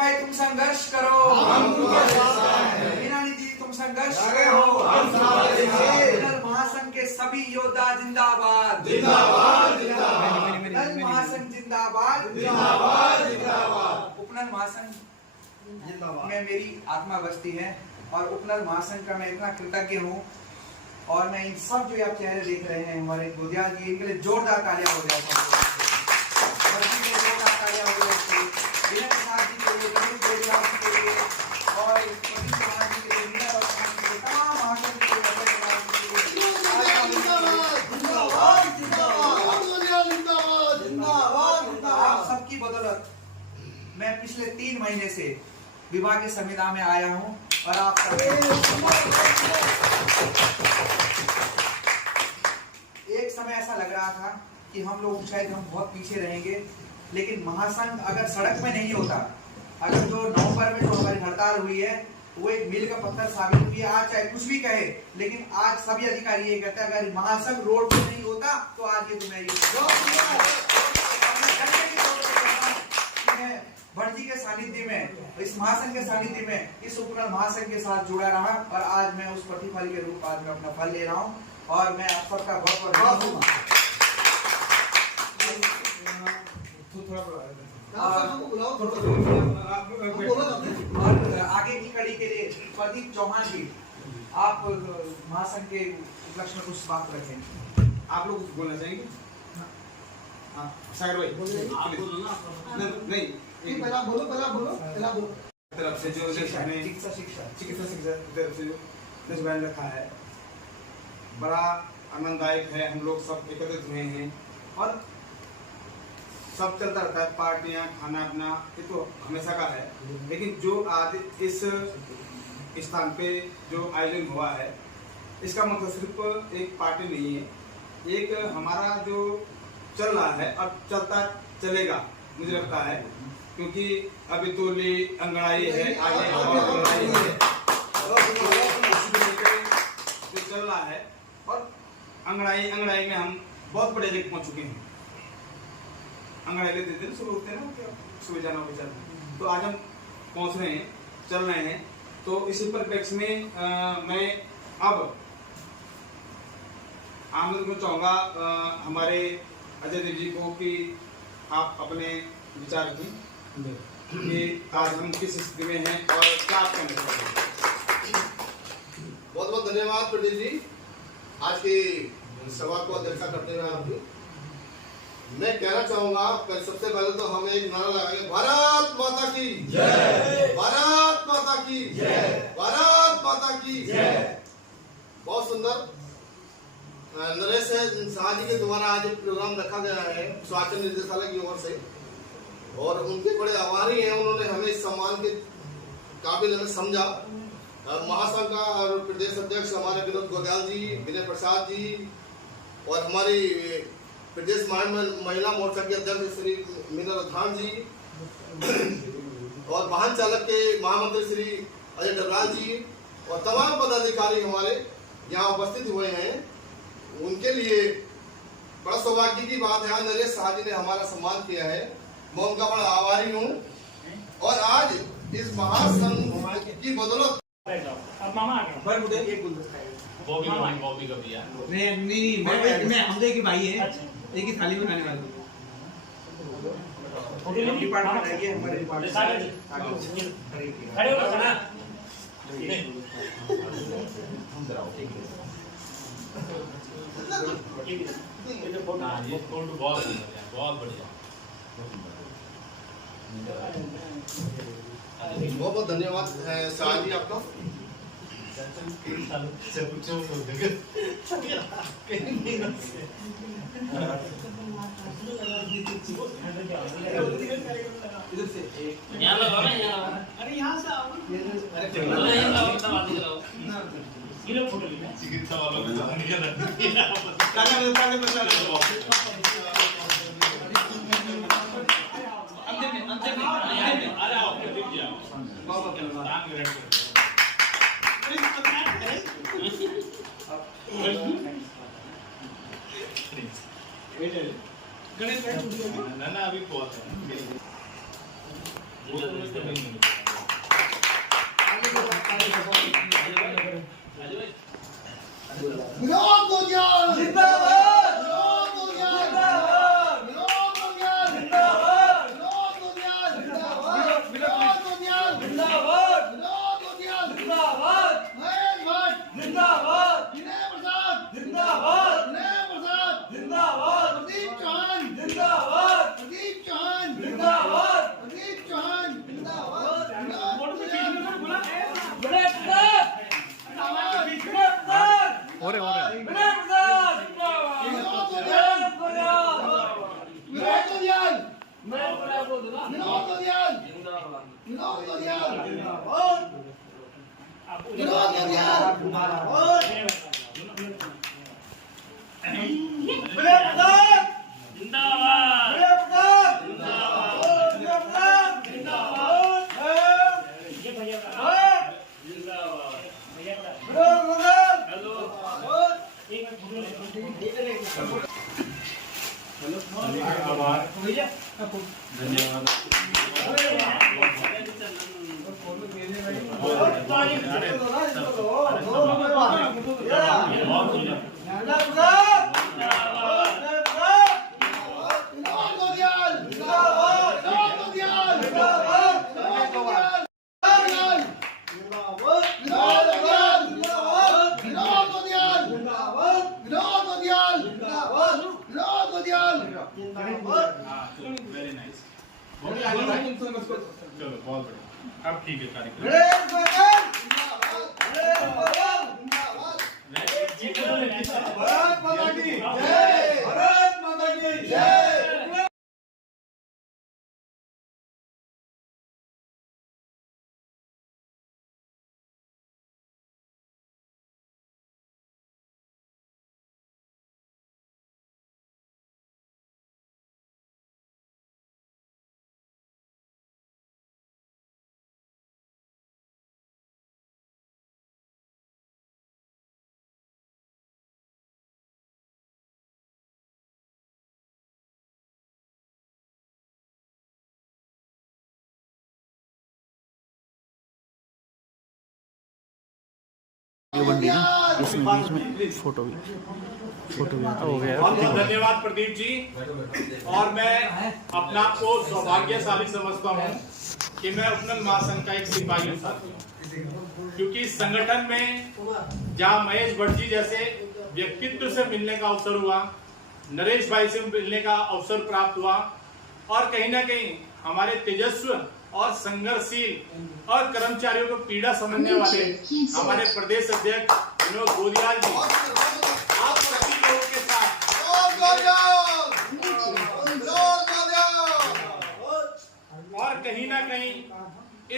चाहे तुम संघर्ष करो, हम तुम्हारे साथ हैं। मीनानी जी तुम संघर्ष करो, हम तुम्हारे साथ हैं। नल महासंघ के सभी योद्धा जिंदाबाद, जिंदाबाद, जिंदाबाद। नल महासंघ जिंदाबाद, जिंदाबाद, जिंदाबाद। उपनल महासंघ में मेरी आत्मा बसती है और उपनल महासंघ का मैं इतना कृतज्ञ हूँ। और मैं इन सब जो आप चेहरे देख रहे हैं हमारे गोदिया जी, इनके लिए जोरदार तालियां हो जाए, जोरदार तालियां हो जाए। विनय प्रसाद जी के लिए, गणेश गोदिया जी के लिए और प्रदीप कुमार जी के लिए, मीना और तमाम महासंघ के लिए आप सबकी बदौलत मैं पिछले 3 महीने से विभागीय संविदा में आया हूँ और आप एक समय ऐसा लग रहा था कि हम लोग शायद हम बहुत पीछे रहेंगे, लेकिन महासंघ अगर सड़क में नहीं होता, अगर जो नवंबर में जो हमारी हड़ताल हुई है वो एक मील का पत्थर साबित हुई है। आज चाहे कुछ भी कहे, लेकिन आज सभी अधिकारी ये कहते हैं अगर महासंघ रोड पे नहीं होता तो आज ये भटजी के सानिध्य में, इस महासंघ के सानिध्य में, इस उपनल महासंघ के साथ जुड़ा रहा और आज मैं उस प्रतिफल के रूप आज में अपना फल ले रहा हूँ। और मैं आप सबका बहुत बहुत और आगे की कड़ी के लिए प्रदीप चौहान जी, आप महासंघ के उपलक्ष्य में कुछ बात रखें। आप लोग कुछ बोलना चाहेंगे? सागर भाई आप बोलो ना। नहीं पहला बोलो। तरफ से जो चिकित्सा तरफ से जो निष्पादन रखा है बड़ा आनंददायक है। हम लोग सब एकत्रित हुए हैं और सब चलता रहता है, पार्टियां, खाना पीना, ये तो हमेशा का है। लेकिन जो आज इस स्थान पे जो आयोजन हुआ है, इसका मतलब सिर्फ एक पार्टी नहीं है, एक हमारा जो चल रहा है और चलता चलेगा मुझे लगता है, क्योंकि अभी तो अंगड़ाई है, आगे अंगड़ाई है जो चल रहा है। और अंगड़ाई में हम बहुत बड़े जगह पहुंच चुके हैं। अंगड़ाई लेते दिन सुबह उठते ना, क्या सुबह जाना हो चलना, तो आज हम पहुंच रहे हैं, चल रहे हैं। तो इसी परिप्रेक्ष्य में मैं अब आमंत्रित करना चाहूँगा हमारे अजय देव जी को कि आप अपने विचार रखें कि आज हम किस स्थिति में हैं और क्या आप कहना चाहते हैं। बहुत बहुत धन्यवाद प्रदीप जी, आज की सभा को अध्यक्षता करते हुए आपकी। मैं कहना चाहूंगा सबसे पहले तो हम एक नारा लगाएंगे, भारत माता की जय, भारत माता की जय, भारत माता की जय। बहुत सुंदर नरेश शाह जी के द्वारा आज एक प्रोग्राम रखा गया है स्वास्थ्य निदेशालय की ओर से, और उनके बड़े आभारी हैं। उन्होंने हमें इस सम्मान के काबिल हमें समझा। महासंघ का और प्रदेश अध्यक्ष हमारे विनोद गोदयाल जी, विनय प्रसाद जी, और हमारी प्रदेश महिला मोर्चा के अध्यक्ष श्री मीना रथान जी, और वाहन चालक के महामंत्री श्री अजय डबराल जी, और तमाम पदाधिकारी हमारे यहाँ उपस्थित हुए हैं। उनके लिए बड़ा सौभाग्य की बात है, आज नरेश शाह जी ने हमारा सम्मान किया है। मैं उनका बड़ा आभारी हूँ। और आज इस महासंघ की बदौलत बॉबी का भैया नहीं मैं हमदे की भाई है, एक ही थाली में खाने वाले। बहुत बढ़िया, बहुत बहुत धन्यवाद शाह जी आपका। अरे यहाँ से आओ, चिकित्सा वालों गणेश ना अभी बहुत विनोद गोदियाल जिंदाबाद विनोद गोदियाल जिंदाबाद विनोद गोदियाल जिंदाबाद विनोद गोदियाल जिंदाबाद विनोद गोदियाल जिंदाबाद विनोद गोदियाल जिंदाबाद महेश भट्ट जिंदाबाद विनय प्रसाद जिंदाबाद विनय प्रसाद जिंदाबाद प्रदीप चौहान जिंदाबाद प्रदीप चौहान जिंदाबाद प्रदीप चौहान जिंदाबाद फोटो से खींचने को बोला है। विनय प्रसाद विनय प्रसाद हो रहे विनय प्रसाद विनोद जिंदाबाद विनोद गोदियाल मैं पूरा बोल दूंगा विनोद गोदियाल जिंदाबाद विनोद गोदियाल जिंदाबाद विनोद गोदियाल विनय प्रसाद जिंदाबाद विनय प्रसाद विनय प्रसाद जिंदाबाद ये भैया का जिंदाबाद भैया का विनय प्रसाद हेलो एक मिनट फोटो ले विनोद गोदियाल विनोद गोदियाल विनोद गोदियाल विनोद गोदियाल विनोद गोदियाल विनोद गोदियाल विनोद गोदियाल वेरी नाइस चलो बहुत बढ़िया अब ठीक है कार्यक्रम भारत माता की जय भारत माता की जय बहुत बहुत धन्यवाद प्रदीप जी। और मैं अपना को सौभाग्यशाली समझता हूँ कि मैं उपनंद महासंघ का एक सिपाही हूँ साथियों, क्योंकि इस संगठन में जहाँ महेश भट्ट जी जैसे व्यक्तित्व से मिलने का अवसर हुआ, नरेश भाई से मिलने का अवसर प्राप्त हुआ, और कहीं ना कहीं हमारे तेजस्वी और संघर्षशील और कर्मचारियों को पीड़ा समझने वाले हमारे प्रदेश अध्यक्ष विनोद गोदियाल जी, आप सभी लोगों के साथ और कहीं ना कहीं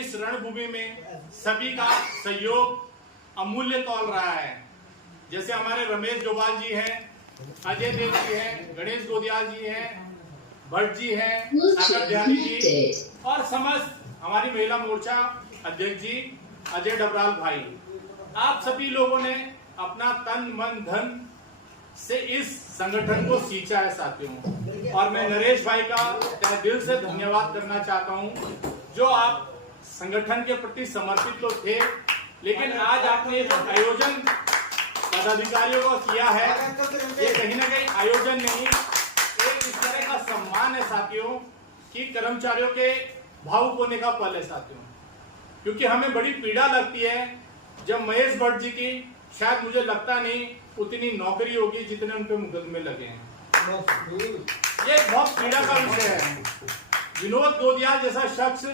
इस रणभूमि में सभी का सहयोग अमूल्य तौल रहा है। जैसे हमारे रमेश डोभाल जी हैं, अजय देव जी हैं, गणेश गोदियाल जी हैं, भट्ट जी हैं, सागर ध्यानी जी, और समस्त हमारी महिला मोर्चा अध्यक्ष जी अजय डबराल भाई, आप सभी लोगों ने अपना तन मन धन से इस संगठन को सींचा है साथियों। और मैं नरेश भाई का तहे दिल से धन्यवाद करना चाहता हूं, जो आप संगठन के प्रति समर्पित तो थे, लेकिन आज आपने एक आयोजन पदाधिकारियों को किया है, ये कहीं ना कहीं आयोजन नहीं, एक इस तरह का सम्मान है साथियों कि कर्मचारियों के भावुक होने का पल है साथियों। क्योंकि हमें बड़ी पीड़ा लगती है जब महेश भट्ट जी की, शायद मुझे लगता नहीं उतनी नौकरी होगी जितने उनके मुकदमे लगे हैं, ये बहुत पीड़ा का विषय है। विनोद गोदियाल जैसा शख्स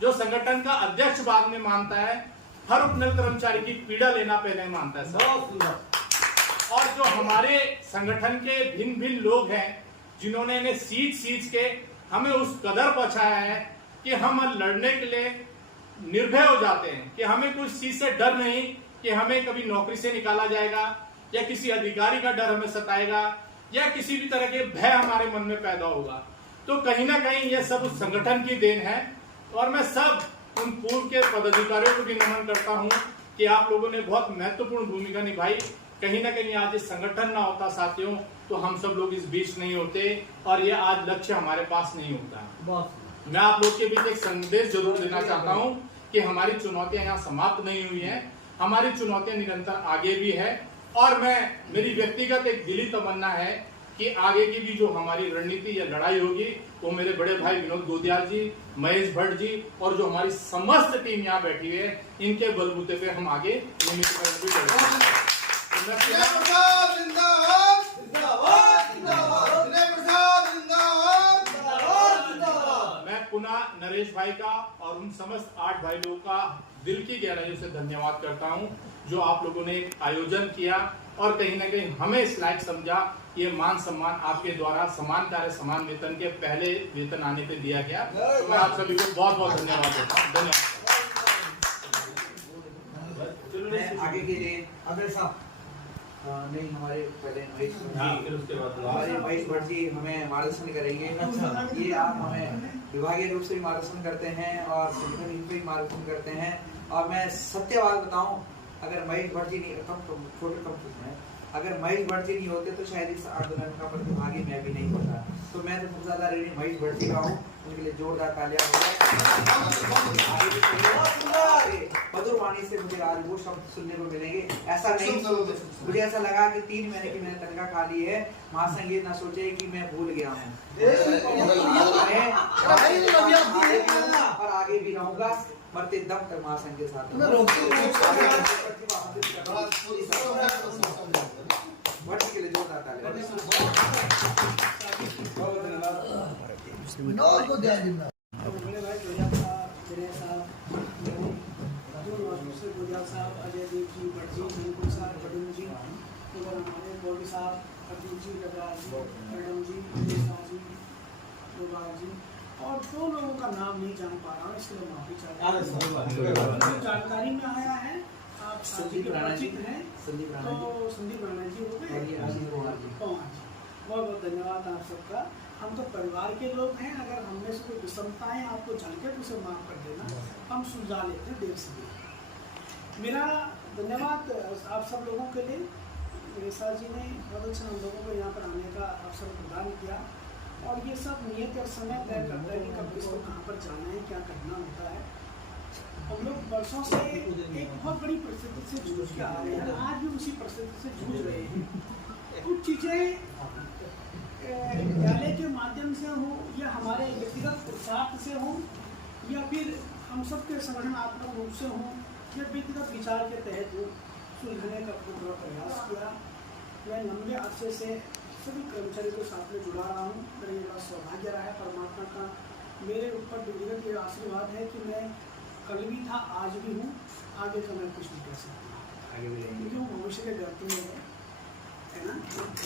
जो संगठन का अध्यक्ष बाद में मानता है, हर उपनल कर्मचारी की पीड़ा लेना पहले मानता है सर। और जो हमारे संगठन के भिन्न भिन्न लोग हैं जिन्होंने इन्हें सींच के हमें उस कदर पहुंचाया है कि हम लड़ने के लिए निर्भय हो जाते हैं, कि हमें कुछ चीज से डर नहीं कि हमें कभी नौकरी से निकाला जाएगा, या किसी अधिकारी का डर हमें सताएगा, या किसी भी तरह के भय हमारे मन में पैदा होगा। तो कहीं ना कहीं यह सब उस संगठन की देन है। और मैं सब उन पूर्व के पदाधिकारियों को भी नमन करता हूं कि आप लोगों ने बहुत महत्वपूर्ण भूमिका निभाई। कहीं ना कहीं आज ये संगठन ना होता साथियों तो हम सब लोग इस बीच नहीं होते, और ये आज लक्ष्य हमारे पास नहीं होता। मैं आप लोग के बीच एक संदेश जरूर देना चाहता हूं कि हमारी चुनौतियां यहाँ समाप्त नहीं हुई हैं, हमारी चुनौतियां निरंतर आगे भी है। और मेरी व्यक्तिगत एक दिली तमन्ना है कि आगे की भी जो हमारी रणनीति या लड़ाई होगी वो मेरे बड़े भाई विनोद गोदियाल जी, महेश भट्ट जी और जो हमारी समस्त टीम यहाँ बैठी हुई है, इनके बलबूते पे हम आगे नियमित भी लड़ेंगे। विनय प्रसाद जिंदाबाद, जिंदाबाद, जिंदाबाद। विनय प्रसाद जिंदाबाद, जिंदाबाद, जिंदाबाद। मैं पुनः नरेश भाई का और उन समस्त 8 भाई लोगों का दिल की गहराइयों से धन्यवाद करता हूं जो आप लोगों ने आयोजन किया और कहीं ना कहीं हमें इस लायक समझा। ये मान सम्मान आपके द्वारा समान कार्य समान वेतन के पहले वेतन आने पे दिया गया। तो मैं आप सभी को बहुत बहुत धन्यवाद देता हूँ। धन्यवाद। मैं आगे के लिए अगर साहब नहीं हमारे पहले हमारे महेश भट्ट जी हमें मार्गदर्शन करेंगे। ये आप हमें विभागीय रूप से भी मार्गदर्शन करते हैं और संगठन रूप से भी मार्गदर्शन करते हैं। और मैं सत्य बात बताऊं, अगर महेश भट्ट जी नहीं अगर महेश भट्ट जी नहीं होते तो शायद इस आंदोलन का प्रतिभागी मैं भी नहीं होता। तो मैं तो सबसे ज्यादा ऋणी महेश भट्ट जी का हूँ। उनके लिए जोरदार तालियां मधुर वाणी से मुझे आज वो शब्द सुनने को मिलेंगे। ऐसा नहीं, मुझे ऐसा लगा कि 3 महीने की मैंने तनख्वाह खा ली है, महासंघ ये ना सोचे कि मैं भूल गया हूँ और आगे भी रहूंगा मरते दम तक महासंघ के साथ। भट्ट के लिए जोरदार तालियां। बड़े भाई गोदियाल साहब, विनय साहब, गोदियाल साहब, अजय देव जी, भट्ट जी, नीलकुमार साहब, बडून जी, हमारे बॉबी साहब, अर्जुन जी, गजराज जी, मैडम जी, जी, गोपाल जी और 2 लोगों का नाम नहीं जान पा रहा हूँ, इसलिए माफी चाहता हूँ। जानकारी में आया है आप संदीप राणा जी हैं, तो संदीप राणा जी हो गए। बहुत बहुत धन्यवाद आप सबका। हम तो परिवार के लोग हैं, अगर हम में से कोई विषमताएं आपको झलके तो उसे माफ कर देना, हम सुलझा लेते हैं देर से देर। मेरा धन्यवाद आप सब लोगों के लिए। रेशा जी ने बहुत अच्छा हम लोगों को यहाँ पर आने का अवसर प्रदान किया और ये सब नियत और समय तय करता है कि कब किसको कहाँ पर जाना है, क्या करना होता है। हम लोग वर्षों से एक बहुत बड़ी परिस्थिति से जूझ के आ रहे हैं, आज भी उसी परिस्थिति से जूझ रहे हैं। कुछ चीज़ें विद्यालय के माध्यम से हो या हमारे व्यक्तिगत पुरुषार्थ से हो या फिर हम सब के संगठनात्मक रूप से हो या व्यक्तिगत विचार के तहत हो, सुलझाने का पूरा प्रयास किया। मैं लंबे अरसे से सभी कर्मचारियों के साथ में जुड़ा रहा हूँ। मेरा ये बड़ा सौभाग्य रहा है, परमात्मा का मेरे ऊपर व्यक्तिगत ये आशीर्वाद है कि मैं कल भी था, आज भी हूँ, आगे का मैं कुछ नहीं कह सकता क्योंकि वो भविष्य के डरते हैं, है ना।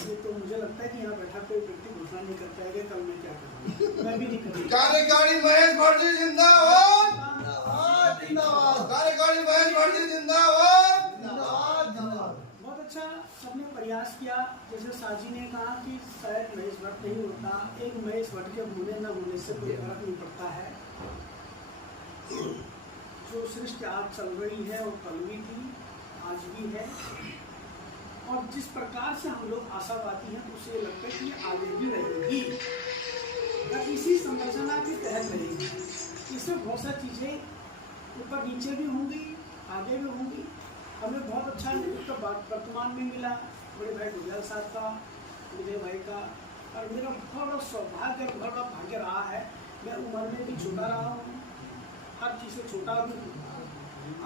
ये तो मुझे लगता है कि यहाँ बैठा कोई व्यक्ति घोषणा नहीं करता है कि कल मैं क्या करूँगा, मैं भी नहीं करूँगा। कार्यकारी महेश भट्ट जी जिंदाबाद, जिंदाबाद। कार्यकारी महेश भट्ट जी जिंदाबाद, जिंदाबाद, जिंदाबाद। बहुत अच्छा सबने प्रयास किया। जैसे साजी ने कहा कि शायद महेश भट्ट नहीं होता, एक महेश भट्ट के होने न होने से कोई फर्क नहीं पड़ता है। जो सृष्टि आज चल रही है वो कल भी थी, आज भी है और जिस प्रकार से हम लोग आशावादी हैं तो उसे लगता है कि ये आगे भी रहेगी या इसी संरचना के तहत रहेगी। इसमें बहुत सारी चीज़ें ऊपर नीचे भी होंगी, आगे भी होंगी। हमें बहुत अच्छा नेतृत्व वर्तमान में मिला बड़े भाई गोदियाल साहब का, विजय भाई का, और मेरा बहुत बड़ा सौभाग्य और बहुत बड़ा भाग्य रहा है। मैं उम्र में भी छोटा रहा हूँ, हर चीज़ से छोटा भी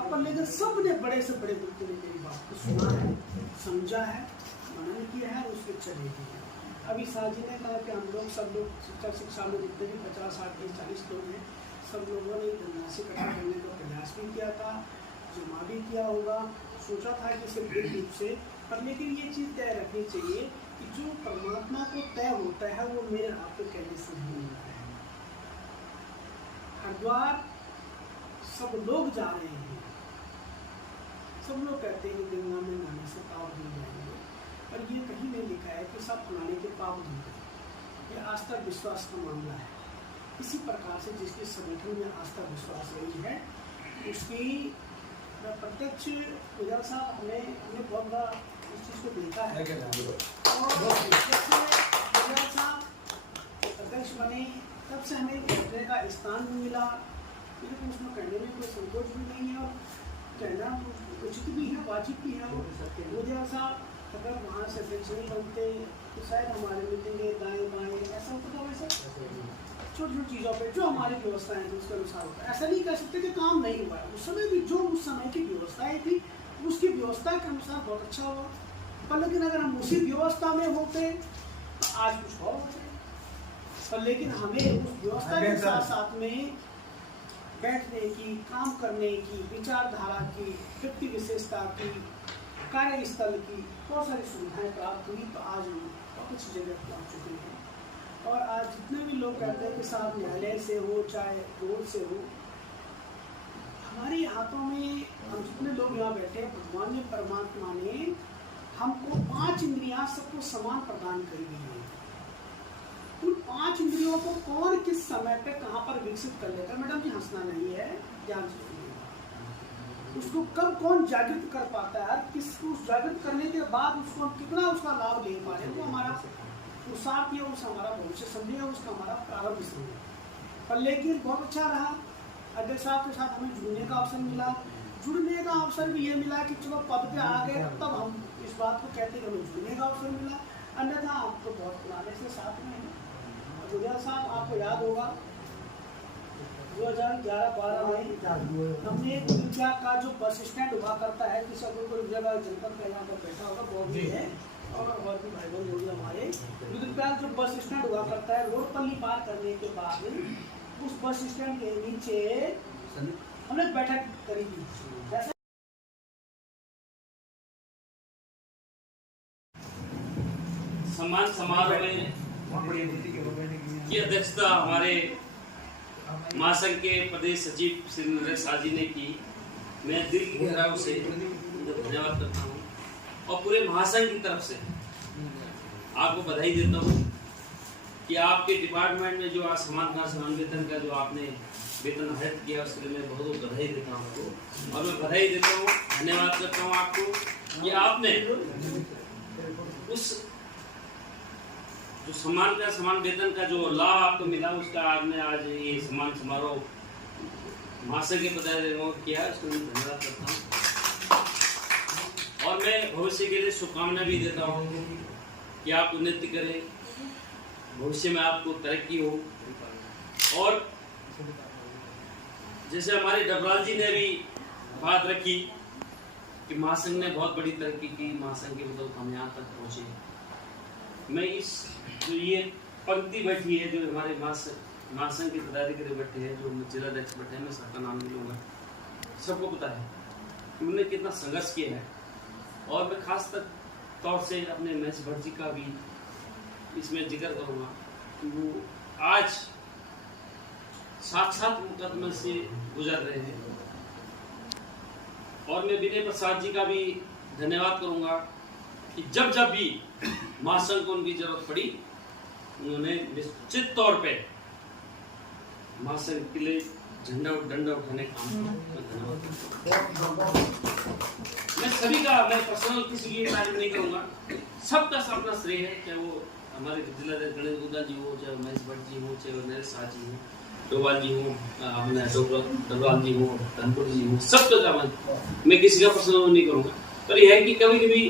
अपन, लेकिन सब ने बड़े से बड़े व्यक्ति ने मेरी बात को सुना है, समझा है, मनन किया है, उस पर चले भी है। अभी साजी ने कहा कि हम लोग सब लोग शिक्षा में जितने भी 50, 60, 40 लोग हैं, सब लोगों ने धनराशि इकट्ठा करने का प्रयास भी किया था, जमा भी किया होगा, सोचा था कि इसे पूर्ण रूप से, पर लेकिन ये चीज़ तय रखनी चाहिए कि जो परमात्मा को तय होता है वो मेरे आपके कहने से नहीं होता है। हरिद्वार सब लोग जा रहे हैं, सब लोग कहते हैं कि गंगा में नहाने से पाप धुल जाएंगे, पर ये कहीं नहीं लिखा है कि सब नहाने के पाप धुल जाए। ये आस्था विश्वास का मामला है। इसी प्रकार से जिसके संगठन में आस्था विश्वास रही है उसकी प्रत्यक्ष गोदियाल साहब हमने बहुत बड़ा इस चीज़ को देखा है। और गोदियाल साहब अध्यक्ष बने तब से हमें बैठने का स्थान भी मिला, लेकिन उसमें करने में कोई संकोच भी नहीं है और कहना उचित भी है, वाजिब भी है। मोदी साहब अगर वहाँ से अध्यक्ष नहीं बनते तो शायद हमारे मिलेंगे दाएँ बाएँ ऐसा होता था। वैसे छोटी छोटी चीज़ों पे जो हमारी व्यवस्थाएं थी उसके अनुसार होता है। ऐसा नहीं कह सकते कि काम नहीं हुआ है, उस समय भी जो उस समय की व्यवस्थाएं थी उसकी व्यवस्था के अनुसार बहुत अच्छा हुआ। पर लेकिन अगर हम उसी व्यवस्था में होते तो आज कुछ और होते। पर लेकिन हमें उस व्यवस्था के साथ साथ में बैठने की, काम करने की, विचारधारा की, व्यक्ति विशेषता की, कार्यस्थल की बहुत सारी सुविधाएं प्राप्त हुई। तो आज हम बहुत अच्छी जगह पहुँच चुके हैं। और आज जितने भी लोग कहते हैं कि साहब न्यायालय से हो चाहे रोड से हो, हमारे हाथों में हम जितने लोग यहाँ बैठे हैं, भगवान ने, परमात्मा ने हमको 5 इंद्रियां सबको समान प्रदान करी हुई है। उन 5 इंद्रियों को कौन किस समय पे कहाँ पर विकसित कर लेगा, मैडम जी हंसना नहीं है, ध्यान से उसको कब कौन जागृत कर पाता है, किसको जागृत करने के बाद उसको कितना उसका लाभ ले पा रहे, वो हमारा पुरुषार्थ या उस हमारा भविष्य समझे, उसका हमारा प्रारंभ समझे। पर लेकिन बहुत अच्छा रहा, अध्यक्ष साहब के साथ हमें जुड़ने का अवसर मिला। जुड़ने का अवसर भी ये मिला कि चलो पद पे आ गए, तब हम इस बात को कहते हैं हमें जुड़ने का अवसर मिला, अन्यथा आप तो बहुत पुराने से साथ में हैं। जुड़िया साहब आपको याद होगा 2011-12 में हमने दुर्गा का जो बस स्टैंड हुआ करता है, किसी कोई जगह जनपद का यहाँ पर बैठा होगा बहुत भी है और भी भाई बहन होगी हमारे, रुद्रप्रयाग जो बस स्टैंड हुआ करता है, रोड पल्ली पार करने के बाद उस बस स्टैंड के नीचे हमने बैठक करी थी। सम्मान समारोह में की अध्यक्षता हमारे महासंघ के प्रदेश सचिव श्री नरेश शाह जी ने की। मैं दिल की गहराइयों से धन्यवाद करता हूँ और पूरे महासंघ की तरफ से आपको बधाई देता हूँ कि आपके डिपार्टमेंट में जो आज समान वेतन का जो आपने वेतन हस्त किया उसके लिए मैं बहुत बहुत बधाई देता हूँ आपको। और मैं बधाई देता हूँ, धन्यवाद करता हूँ आपको कि आपने उस जो समान वेतन का जो लाभ आपको मिला उसका आपने आज ये सम्मान समारोह महासंघ के पदाधिकारियों को किया, उसको मैं धन्यवाद करता हूँ। और मैं भविष्य के लिए शुभकामना भी देता हूँ कि आप उन्नति करें, भविष्य में आपको तरक्की हो। और जैसे हमारे डबराल जी ने भी बात रखी कि महासंघ ने बहुत बड़ी तरक्की की, महासंघ के मतलब हम यहाँ तक पहुँचे। मैं इस जो ये पंक्ति बैठी है, जो हमारे महासंघ के पदाधिकारी बैठे हैं, जो जिलाध्यक्ष बैठे हैं, मैं सबका नाम नहीं लूँगा, सबको पता है कि उन्होंने कितना संघर्ष किया है। और मैं खास तौर से अपने महेश भट्ट जी का भी इसमें जिक्र करूँगा कि वो आज 7 मुकदमे से गुजर रहे हैं। और मैं विनय प्रसाद जी का भी धन्यवाद करूँगा कि जब भी महासंघ को उनकी जरूरत पड़ी, उन्होंने निश्चित तौर पे महासंघ के लिए डंडा उठाने का काम किया। मैं सभी का, मैं पर्सनल किसी की तारीफ नहीं करूंगा, सबका अपना श्रेय है, चाहे वो हमारे जिलाध्यक्ष गणेश गुप्ता जी हो, चाहे महेश भट्ट जी हो, चाहे नरेश शाह जी हो, डोभाल जी हो, डबराल जी हो, धनपुर जी हो, सबका मैं किसी का पर्सनल नहीं करूंगा। पर यह है कि कभी कभी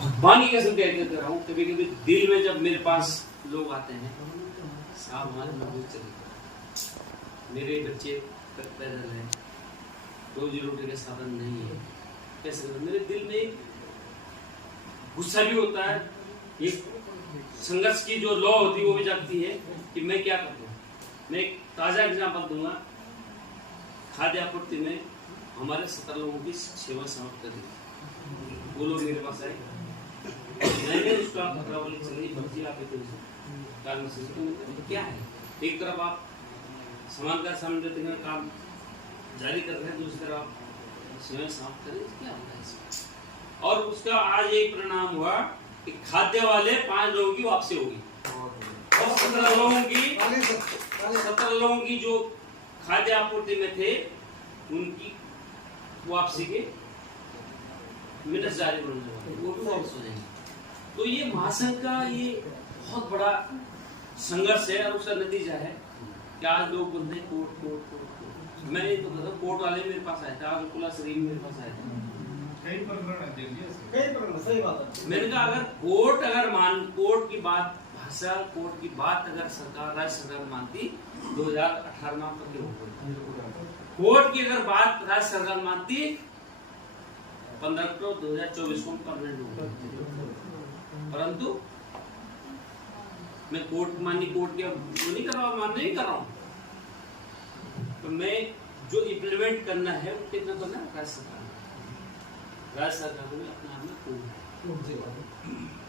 भगवान की कसम कह रहा हूँ, कभी कभी दिल में जब मेरे पास लोग आते हैं, साहब हमारे नौकरी चले, मेरे बच्चे पैदल हैं, रोजी रोटी के साधन नहीं है, कैसे करें, मेरे दिल में गुस्सा भी होता है, एक संघर्ष की जो लौ होती है वो भी जागती है कि मैं क्या करूँ। मैं एक ताजा एग्जाम्पल दूंगा, खाद्य आपूर्ति में हमारे 17 लोगों की सेवा समाप्त कर दी। वो लोग मेरे पास आए, मैंने उसका पत्रावली चली, भर्ती आप कारण से क्या है, एक तरफ आप समान का सामने काम जारी कर रहे हैं, दूसरी तरफ आप सेवाएं समाप्त करें, क्या होता है इसमें। और उसका आज एक परिणाम हुआ कि खाद्य वाले 5 लोगों की वापसी होगी और 17 लोगों की जो खाद्य आपूर्ति में थे उनकी वापसी के मिनट जारी होने वाले, वो भी वापस हो जाएंगे। तो ये महासंघ का ये बहुत बड़ा संघर्ष है और उसका नतीजा है कि आज लोग बोलते हैं कोर्ट कोर्ट कोर्ट कोर्ट। मैं ये तो कहता हूँ कोर्ट वाले मेरे पास आए थे, आज पुला शरीफ मेरे पास आए थे। सही बात है। मैंने कहा अगर कोर्ट की बात अगर सरकार राज्य सरकार मानती 2018 में आपका क्या होगा? कोर्ट की अगर बात राज्य सरकार मानती 15 अक्टूबर 2024 को परमानेंट होगा। परंतु मैं कोर्ट के वो नहीं कर रहा हूँ, मानने नहीं कर रहा हूँ। तो मैं जो इम्प्लीमेंट करना है वो कितना करना है राज्य सरकार को अपने आप में पूर्ण।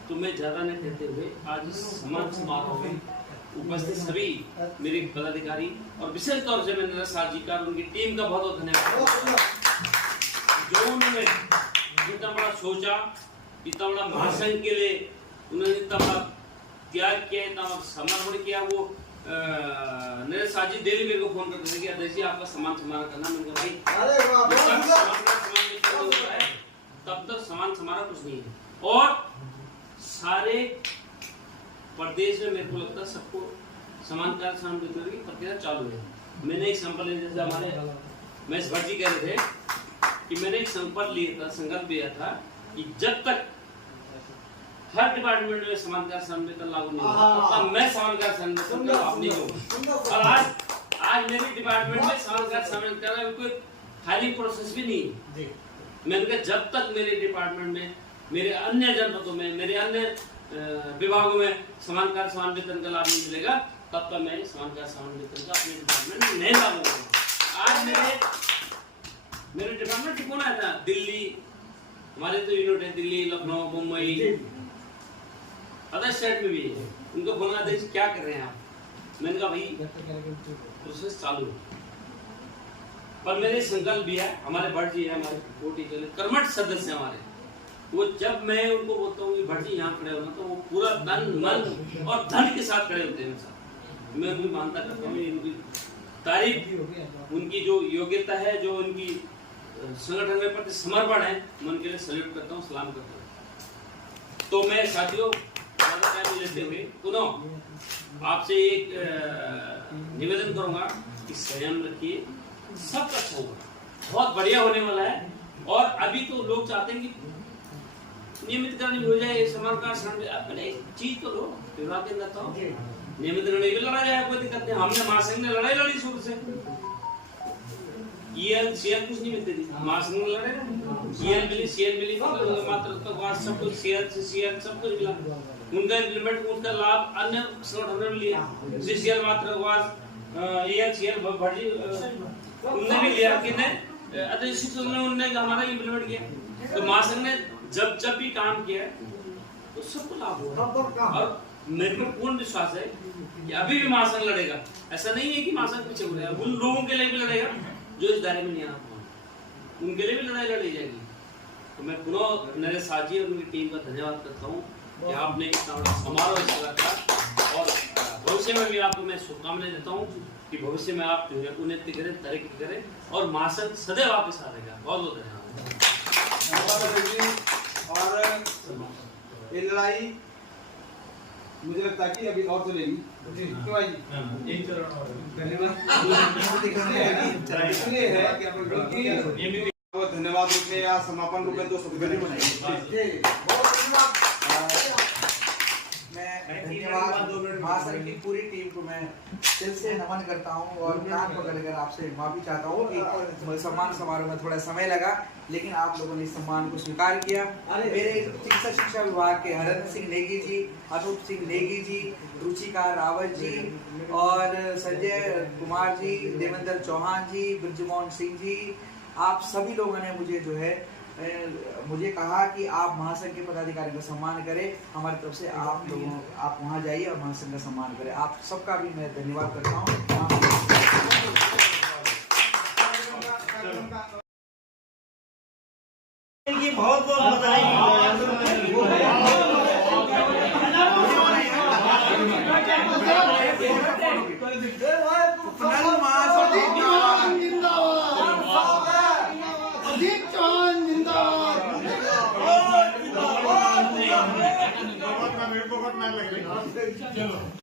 तो मैं ज्यादा नहीं कहते हुए आज इस सम्मान समारोह में उपस्थित सभी मेरे पदाधिकारी और विशेष तौर से मैंने साथ जी का और उनकी टीम का बहुत बहुत धन्यवाद, जो उन्होंने इतना बड़ा सोचा, इतना बड़ा महासंघ के लिए उन्होंने इतना बड़ा त्याग किया, इतना बड़ा समर्पण किया। वो मेरे साथी डेली मेरे को फोन करते थे कि अध्यक्ष जी आपका सम्मान समारोह करना। मैंने कहा भाई तब तक सम्मान समारोह कुछ नहीं है। और सारे प्रदेश में मेरे को लगता है सबको समानता देने की प्रक्रिया चालू है। मैंने एक संकल्प जैसे हमारे महेश भट्ट जी कह रहे थे कि मैंने एक संकल्प लिया था कि जब तक हर डिपार्टमेंट में समानता संवेतन लागू नहीं होगा तब मैं समानता संवेतन का लाभ नहीं होगा। और आज मेरे डिपार्टमेंट में समानता संवेतन का कोई फाइलिंग प्रोसेस भी नहीं है। मैंने कहा जब तक मेरे डिपार्टमेंट में, मेरे अन्य जनपदों में, मेरे अन्य विभागों में समानता समान वेतन का लाभ नहीं मिलेगा तब तक मैं समानता समान वेतन का अपने डिपार्टमेंट में नहीं लागू करूंगा। आज मेरे डिपार्टमेंट से कौन आया था? दिल्ली, हमारे तो यूनिट है दिल्ली, लखनऊ, मुंबई, अदर स्टेट में भी है। उनको बोलना था क्या कर रहे हैं आप? मैंने कहा भाई प्रोसेस चालू है। पर मेरे संकल्प भी है, हमारे भट्ट जी है, हमारे कोटी के कर्मठ सदस्य हमारे, वो जब मैं उनको बोलता हूँ कि भट्ट जी यहाँ खड़े होना तो वो पूरा तन मन और धन के साथ खड़े होते हैं मेरे साथ। मैं उनकी मानता करता हूँ, उनकी तारीफ, उनकी जो योग्यता है, जो उनकी संगठन के प्रति समर्पण है, मैं उनके लिए सल्यूट करता हूँ, सलाम करता हूँ। तो मैं साथियों ज्यादा टाइम लेते हुए पुनः आपसे एक निवेदन करूंगा कि संयम रखिए, सब अच्छा होगा, बहुत बढ़िया होने वाला है। और अभी तो लोग चाहते हैं कि नियमितकरण भी हो जाए, समान का अपने चीज तो लो, विभाग के अंदर तो नियमितकरण भी लड़ा जाए, कोई दिक्कत नहीं। हमने महासंघ ने लड़ाई लड़ी शुरू से, ईएल सीएल कुछ नहीं मिलती थी, महासंघ ने लड़े, ईएल मिली, सीएल मिली, मात्र तो सब कुछ सीएल से सीएल सब कुछ मिला। उनका इम्प्लीमेंट, उनका लाभ अन्य संगठनों ने लिया, सीसीएल मात्र ईएल सीएल भट्टी उन्होंने भी लिया, किन्हें अध्यक्ष उन्होंने हमारा इम्प्लीमेंट किया। तो महासंघ ने जब भी काम किया तो सबको लाभ हुआ। और मेरे को पूर्ण विश्वास है कि अभी भी महासंघ लड़ेगा। ऐसा नहीं है कि महासंघ पीछे हो रहा है, उन लोगों के लिए भी लड़ेगा जो इस दायरे में नहीं आ पाए, उनके लिए भी लड़ाई लड़ी जाएगी। तो मैं पुनः मेरे साथी और उनकी टीम का धन्यवाद करता हूँ कि आपने इतना बड़ा समारोह चलाया। और भविष्य में भी आपको मैं शुभकामनाएं देता हूँ कि भविष्य में आप जो है उन्नति करें, तरक्की करें और महासंघ सदैव आपके साथ रहेगा। बहुत बहुत धन्यवाद। और ये लड़ाई मुझे लगता है कि अभी और चलेगी, क्यों भाई? धन्यवाद रूप में या समापन रूप में तो सब मैं धन्यवाद महासंघ की पूरी टीम को मैं दिल से नमन करता हूँ और कान पकड़कर आपसे माफी चाहता हूँ कि सम्मान समारोह में थोड़ा समय लगा, लेकिन आप लोगों ने इस सम्मान को स्वीकार किया। मेरे चिकित्सा शिक्षा विभाग के हरन सिंह नेगी जी, अनूप सिंह नेगी जी, रुचिका रावत जी और संजय कुमार जी, देवेंद्र चौहान जी, ब्रजमोहन सिंह जी, आप सभी लोगों ने मुझे जो है मुझे कहा कि आप महासंघ के पदाधिकारियों का सम्मान करें। हमारी तरफ से आप लोगों, आप वहां जाइए और महासंघ का सम्मान करें। आप सबका भी मैं धन्यवाद करता हूँ। बहुत बहुत मेरे को बहुत मार लग रही है।